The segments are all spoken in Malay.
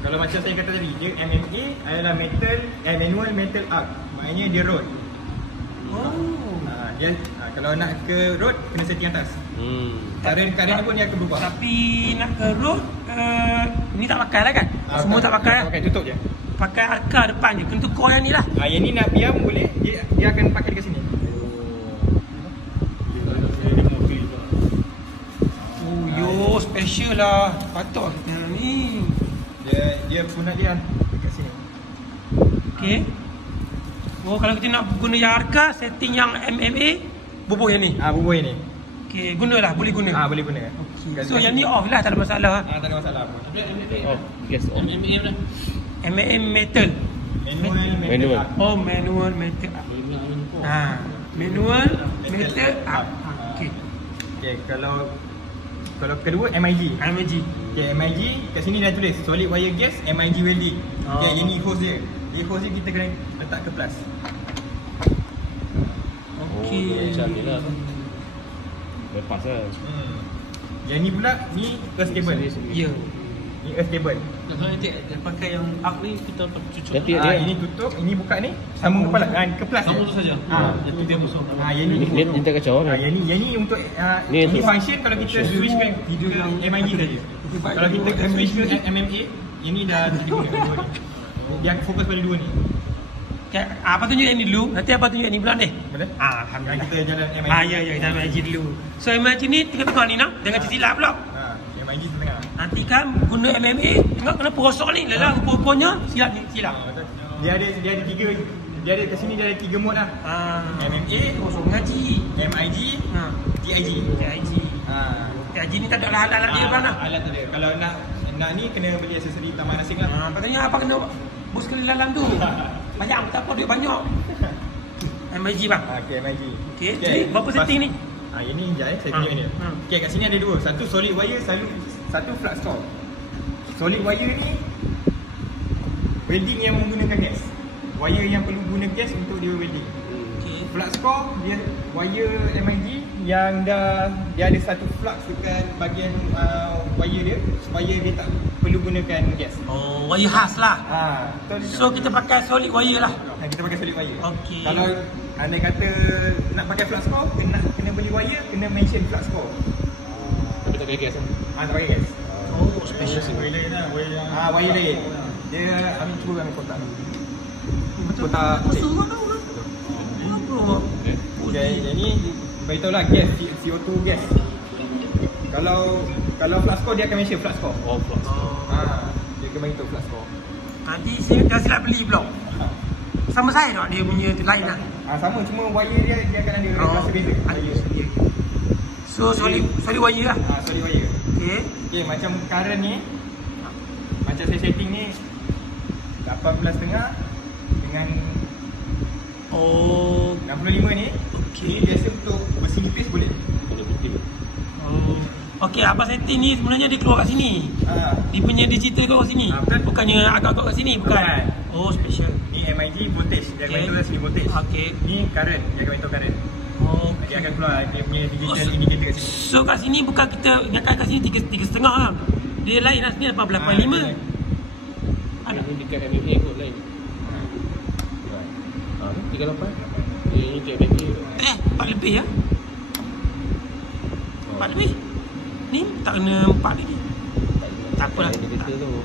Kalau macam saya kata tadi, dia MMA adalah manual metal arc. Maknanya dia road. Dia kalau nak ke road kena setting atas. Current ni pun dia akan berubah. Tapi nak ke road ni tak pakai lah kan? Semua tak pakai lah. Pakai tutup je. Pakai akar depan je. Kena tukar yang ni lah. Yang ni nak diam boleh, dia akan pakai dekat sini. Oh yo, special lah. Patut kita ni. Dia punat dia dekat sini. Okey. Oh, kalau kita nak guna yang arkar, setting yang MMA, bubuh yang ni. Bubuh yang ni. Okey, gunalah, boleh guna. Boleh guna. Okay. So yang ni off lah, tak ada masalah. Tak ada masalah pun. Yes, off. MMA metal. Manual. Oh, manual metal. Manual metal. Okey. Okey, kalau kedua MIG. Okay, MIG kat sini dah tulis solid wire gas MIG welding. Okay, ini hose dia. Dia hose dia kita kena letak ke plus. Okey. Macam ni lah. Lepas lah. Yang ni pula ni earth cable. Ya. Ni earth cable. Kalau nanti dia pakai yang arc ni kita cucuk. Nanti dia Ini tutup, ini buka ni sambung kepala ke plus. Sambung tu saja. Itu dia masuk. Yang ni dia tak kacau lah. yang ni untuk ini function kalau kita switch ke MIG saja. Kalau kita switch ke MMA, ini dah diguna dua ni. Dia fokus pada dua ni. Okay, apa tunjuk yang ni dulu, nanti apa tunjuk yang ni pula ni. Boleh? Alhamdulillah. Kita jalan MIG. Ya, kita MIG dulu. So MIG ni tengah-tengah ni nak, jangan tersilap pula. MIG tengah. Nanti kan guna MMA, tengok kena perosok ni lelang rupa-rupanya silap. Dia ada tiga. Dia ada kat sini dia ada 3 mode lah. MMA, perosok mengaji. MIG, TIG. TIG ni tak ada alat-alat dia kan? Alat tak ada. Kalau nak ni kena beli aksesori taman asing lah. Patutnya apa kena bos sekali lalang tu. Banyak tak apa duit banyak. MIG bang. Okey, MIG. Okey, jadi berapa setting ni? Yang ni sekejap saya tunjuk ni. Okey, kat sini ada dua. Satu solid wire, satu flat store. Solid wire ni welding yang menggunakan gas. Wire yang perlu guna gas untuk dia welding. Flux core dia wire MIG yang dia ada satu flux dekat bahagian wire dia supaya dia tak perlu gunakan gas. Oh, wire khas lah. So kita pakai solid wire lah. Kita pakai solid wire. Okey. Kalau anda kata nak pakai flux core, kena beli wire, kena mention flux core. Tapi tak pakai gas lah. Tak pakai gas. Oh, special. Wire lain. Wire lain. Dia cuba ambil kotak. Kotak Semua tahu kan? Okay, yang ni beritahu lah gas, CO2 gas. Kalau flux core dia akan mention flux core. Oh, flux. Dia akan beritahu flux core. Nanti saya dah silap beli pula. Sama saya tak dia punya tu lain lah. Sama, cuma wire dia akan ada rasa beza. So solid wire lah. Solid wire. Okay, macam current ni, macam saya setting ni 18.5 dengan 65 ni. Ni biasa untuk bersih nipis boleh. Okey, apa setting ni sebenarnya dia keluar kat sini. Dia punya digital keluar kat sini. Bukannya agak-agak kat sini, bukan. Oh, special. Ni MIG voltage, dia akan beritahu kat sini voltage. Okey. Ni current, dia akan beritahu current. Dia akan keluar dia punya digital indicator kat sini. So kat sini bukan kita ingatkan kat sini 3.5 lah. Dia lain lah sini 8.5. Ada dekat MMA kot lain. 38. Ini dia lagi. 4 lebih ya. 4 lebih. Ni tak kena 4 lagi. Tak apalah.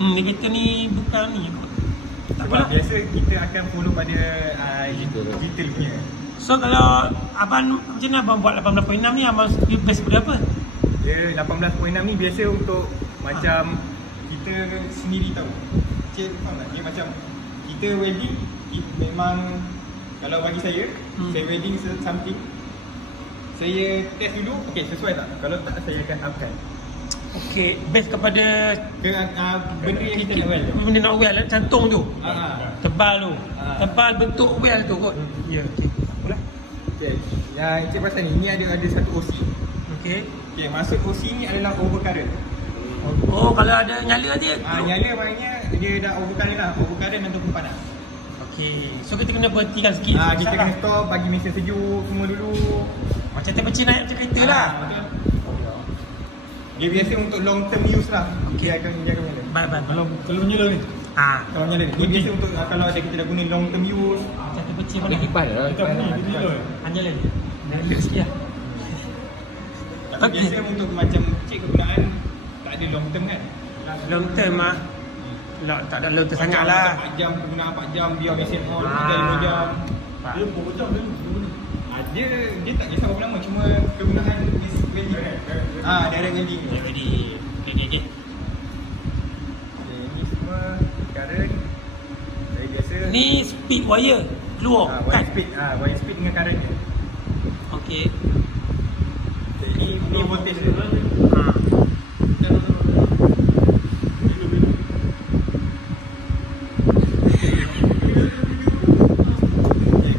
Indicator ni bukan ni. Tak apalah. Biasa kita akan follow pada digital punya. So kalau abang macam mana abang buat 18.6 ni, abang base berapa? Dia 18.6 ni biasa untuk macam kita sendiri tahu. Cik faham tak? Dia macam kita welding memang kalau bagi saya welding something, saya test dulu, okey sesuai tak? Kalau tak, saya akan upkan. Okey, base kepada benda yang kita nak weld. Benda nak weld, cantung tu. Tebal tu. Tebal bentuk weld tu kot. Ya, okey. Apalah. Okey. Yang cik pasal ni ada satu OC. Okey. Okey, maksud OC ni adalah overcurrent. Oh, kalau ada nyala dia. Nyala maknanya dia dah overcurrent lah. Overcurrent ataupun panas. Okey. So kita kena berhentikan sikit. Kita kena stop, bagi mesin sejuk semua dulu. Macam terpecah naik macam kereta lah. Dia biasa untuk long term use lah. Dia akan jaga benda. Baik. Kalau nyala ni. Kalau nyala dia biasa untuk kalau ada kita dah guna long term use. Satu kecil Ada mana? kipas lah. Kita ni, dia nyala. Hanya lagi. Dah lulus sikit lah. Tapi Okey. biasa untuk macam kecil kegunaan tak ada long term kan. Long term ah. Tak ada long term sangat Macam lah. 4 jam kegunaan 4 jam biar mesin on 4 Ah. jam 5 jam. Dia berapa jam dia? Dia tak kisah berapa lama, cuma kegunaan welding. Direct welding. Ready. Okay. Ini semua current dari biasa. Ni speed wire keluar kan? Wire speed dengan current je. Okey. Ini voltage dia.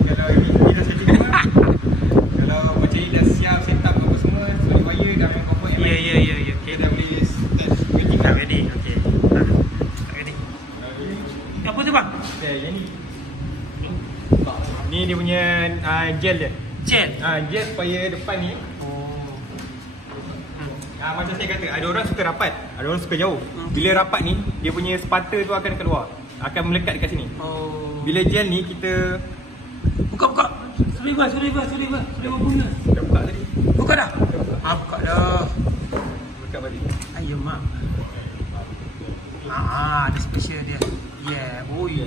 Kalau ini dah setting semua. Kalau macam ni dah siap set up apa semua, solid wire dah main comfort yang lain. Ya. Okey. Kita dah boleh start welding Tak dah. ready. Okey. Tak ready. Apa tu bang? Yang ni. Ni dia punya gel dia. Gel. Gel supaya depan ni macam saya kata, ada orang suka rapat, ada orang suka jauh. Bila rapat ni, dia punya spata tu akan keluar, akan melekat dekat sini. Bila gel ni kita Buka. Sudah bunga. dah buka tadi, Buka dah. Buka dah. buka balik. Ayo mak. Ada special dia. Yeah, boy.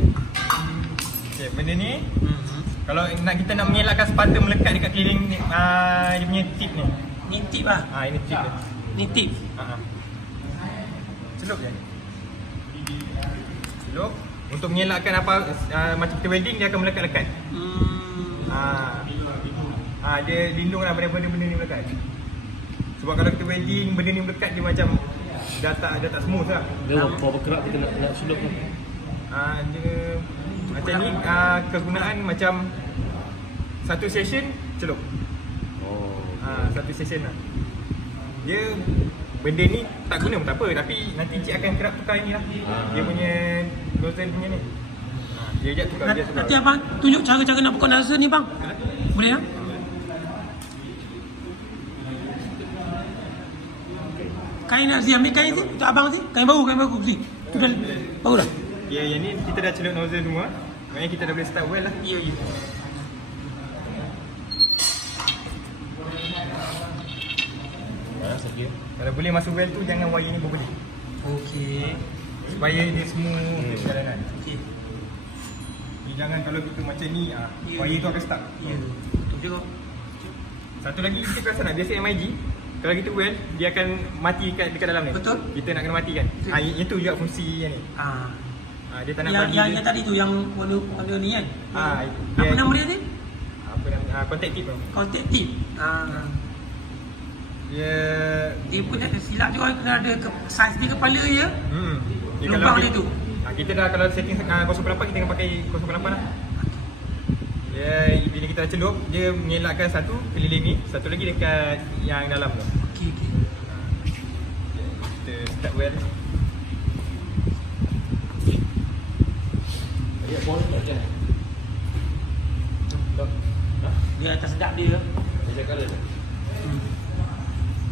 Okay, benda ni kalau kita nak mengelakkan spata melekat dekat keliling ni, dia punya tip ni. Ni tip lah. Ini tip dia. Ni tip. Celup je. Celup untuk mengelakkan apa macam kita welding, dia akan melekat-lekat. Dia lindunglah benda-benda ni melekat. Sebab kalau kita welding benda ni melekat, dia macam dah tak smooth lah. Dia berapa kerak kita nak sulup tu. Dia macam ni kegunaan macam satu session celup. Satu session lah. Dia benda ni tak guna pun tak apa, tapi nanti cik akan kerap tukar ni lah. Dia punya nozzle punya ni. Dia sekejap tukar, dia tukar. Nanti abang tunjuk cara-cara nak buka nozzle ni bang. Boleh tak? Kain nak Zee, ambil kain Zee untuk abang Zee. Kain baru Zee. Tu dah baru dah. Ya, yang ni kita dah celup nozzle semua. Maknanya kita dah boleh start well lah. Ya. Kalau boleh masuk well tu, jangan wire ni berbeli. Okey. Supaya dia smooth perjalanan. Okey. Jangan kalau kita macam ni, wire tu akan stuck. Ya. Betul juga. Satu lagi kita perasan tak, biasa MIG kalau kita weld, dia akan mati dekat dalam ni. Betul. Kita nak kena matikan. Itu juga fungsi yang ni. Dia tak nak bagi Yang tadi tu yang warna ni kan? dia, Apa nama dia ni? Apa nama? Contact tip tu. Contact tip. Dia pun ada silap juga, kena ada saiz dia kepala je. Lubang dia tu. Kita dah kalau setting 0.8, kita akan pakai 0.8 lah. Bila kita dah celup, dia mengelakkan satu keliling ni, satu lagi dekat yang dalam tu. Okey. Kita start well. Dia bol tak je. Dia atas sedap dia. Dia color.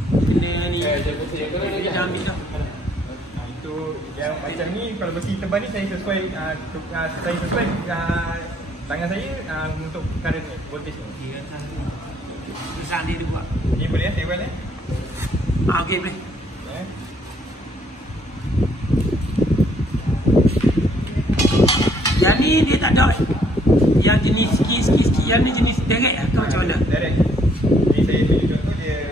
Kena ni. Dia putih yang color dia Dah ambil dah. Itu yang macam ni, kalau besi tebal ni saya sesuai tangan saya untuk current ni, voltage ni. Dia kan. Besar dia buat. Ni boleh saya well Okey boleh. Yang ni dia tak ada. Yang jenis sikit. Yang ni jenis direct lah ke macam mana? Direct. Ni saya tunjuk contoh dia.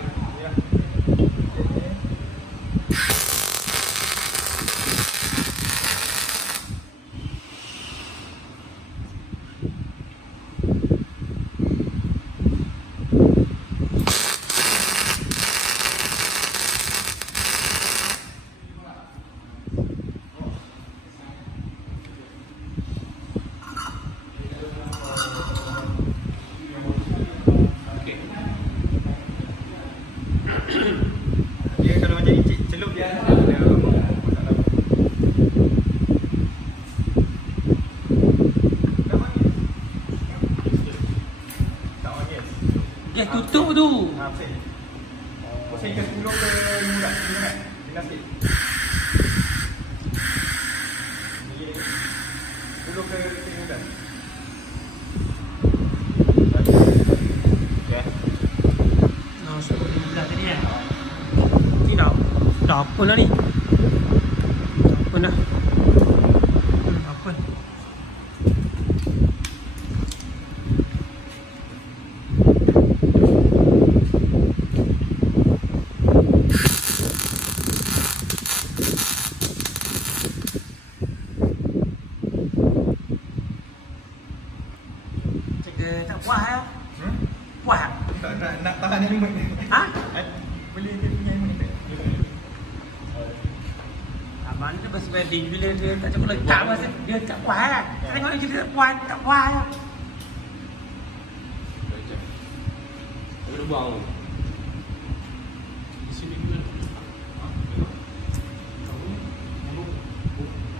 Dia kalau macam ni celup dia ada masalah. Tak on yes. Dia tutup tu. Pasal. Pasal ke 10 ke 15. dulu ke mudah. Oh, suruh belah tadi kan. Ni dah apa dah ni? Apa dah? Apa? Tak puas ya? Puas tak? Nak tahan helmet. Ha? Boleh dia punya helmet tak? Abang ni best wedding bila dia tak cukup letak masa dia tak puas lah. Tengok dia tak puas lah. Ada lubang. Di sini juga.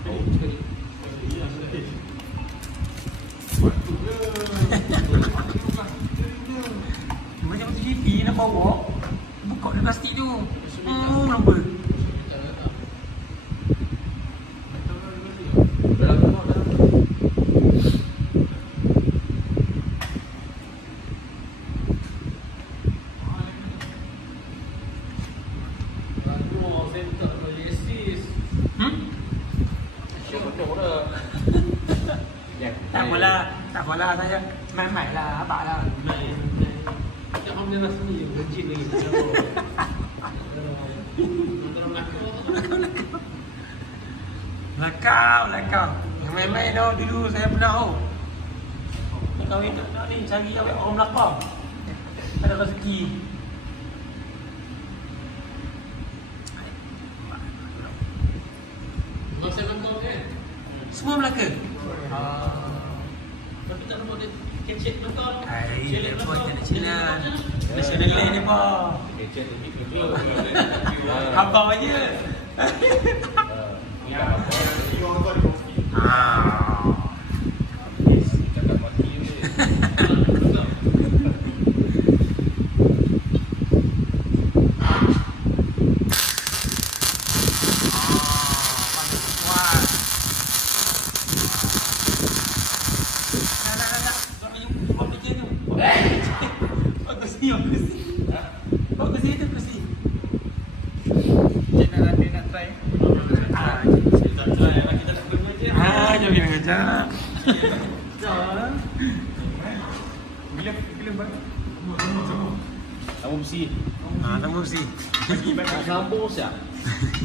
Oh, sekali. Macam TV nak bawa, buka dia plastik tu. Nombor. Tak apalah saya main-main lah, abang lah. Jangan dia rasa ni legit lagi. Lakau. Yang main-main tau dulu saya pernah tau. Nak kahwin tak ni cari orang lakau. Ada rezeki. Masa kau kan? Semua Melaka. Tapi tak nampak dia kecek betul. Hai, lepas ada Cina. National Day ni pa. Kecek tu betul. Abang aja. Ya, apa? Cakap mati ni. Bila bagi? Sambung besi. Tambah besi. Nak sambung siap.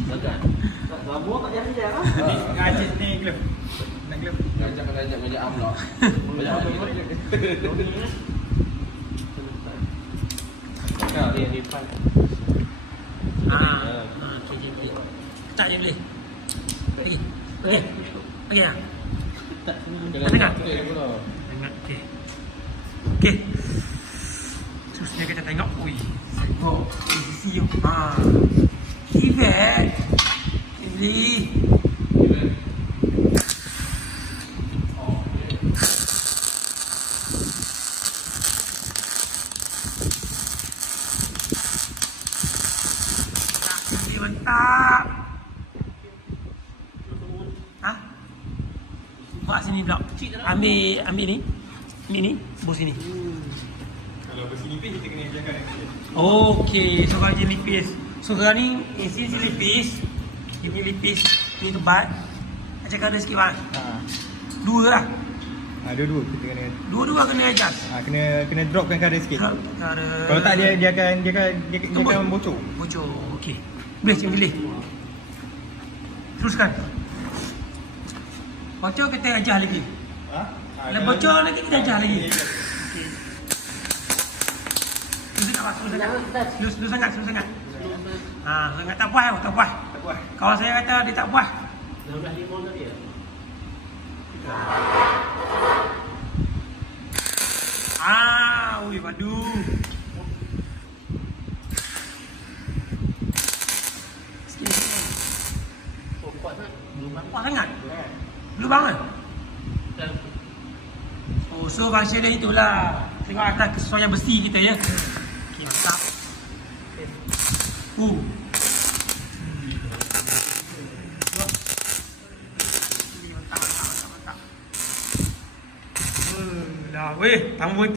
Takkan. Nak sambung tak jadi lah. Ngajak ni glove. Nak glove. Ngajak am lah. Ngajak am ni. Nah, dia di depan. Okey. Tak je boleh. Lagi lah. Tengok. Okey. Terusnya kita tengok. Ui. Oh, isi you. Ivet. Ini. Mantap. Hah? Buat sini pula. Ambil ni. Ambil ni. Bos sini. Kalau besi nipis kita kena jaga dia. Okey, so kalau dia nipis. So sekarang ni isi nipis. Ini nipis, ni tebal. Macam kada sikit bang. Dua lah. Dua-dua kita kena. Dua-dua kena adjust. Kena dropkan kadar sikit. Kalau tak dia akan bocor. Bocor. Okey. Boleh cik boleh. Teruskan. Bocor kita adjust lagi. Kalau bocor nanti kita adjust lagi. Okey. Terus sangat. Sangat tak puas. Kalau saya kata dia tak puas. 12 limau tadi ya? Ui padu. Oh, kuat sangat. Kuat sangat. Lubang kan? Oh, so function dia itulah. Tengok atas kesesuaian besi kita ya. Okey, mantap. Mantap. Dah weh, tamu